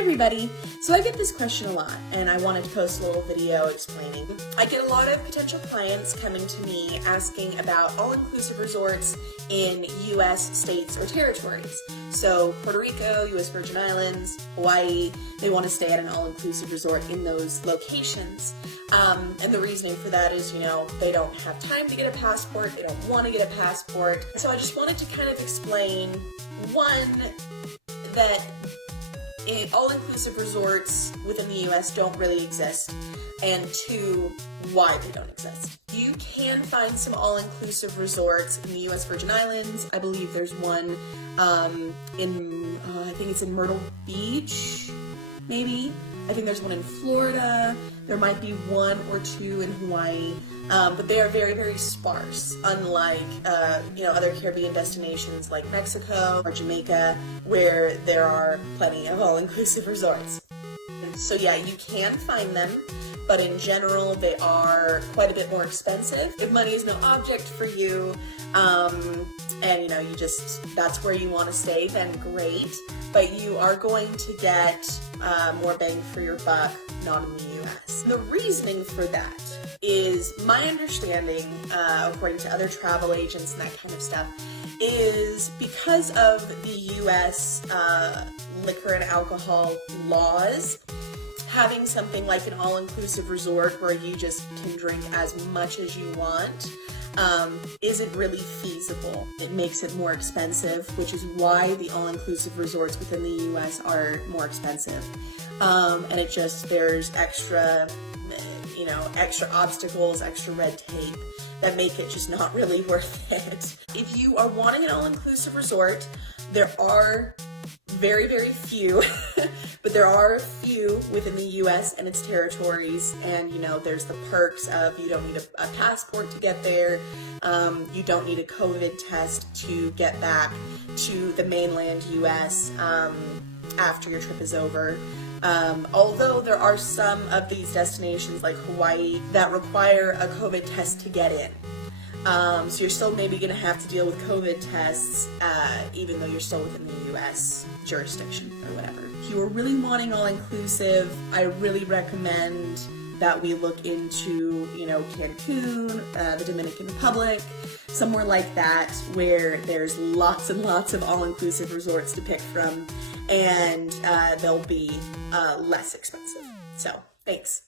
everybody. So I get this question a lot and I wanted to post a little video explaining. I get a lot of potential clients coming to me asking about all-inclusive resorts in US states or territories. So Puerto Rico, US Virgin Islands, Hawaii, they want to stay at an all-inclusive resort in those locations. And the reasoning for that is, they don't have time to get a passport, they don't want to get a passport. So I just wanted to kind of explain, one, that all-inclusive resorts within the US don't really exist, and two, why they don't exist. You can find some all-inclusive resorts in the US Virgin Islands. I believe there's one I think it's in Myrtle Beach, maybe. I think there's one in Florida. There might be one or two in Hawaii, but they are very, very sparse, unlike other Caribbean destinations like Mexico or Jamaica, where there are plenty of all-inclusive resorts. So yeah, you can find them, but in general, they are quite a bit more expensive. If money is no object for you, and that's where you want to stay, then great. But you are going to get more bang for your buck, not in the US. The reasoning for that is, my understanding, according to other travel agents and that kind of stuff, is because of the US liquor and alcohol laws, having something like an all-inclusive resort where you just can drink as much as you want isn't really feasible. It makes it more expensive, which is why the all-inclusive resorts within the US are more expensive. And there's extra obstacles, extra red tape that make it just not really worth it. If you are wanting an all-inclusive resort, there are very, very few, but there are a few within the US and its territories, and there's the perks of you don't need a passport to get there, you don't need a COVID test to get back to the mainland US after your trip is over. Although there are some of these destinations like Hawaii that require a COVID test to get in. So you're still maybe going to have to deal with COVID tests, even though you're still within the US jurisdiction or whatever. If you are really wanting all-inclusive, I really recommend that we look into, Cancun, the Dominican Republic, somewhere like that, where there's lots and lots of all-inclusive resorts to pick from, and they'll be less expensive. So, thanks.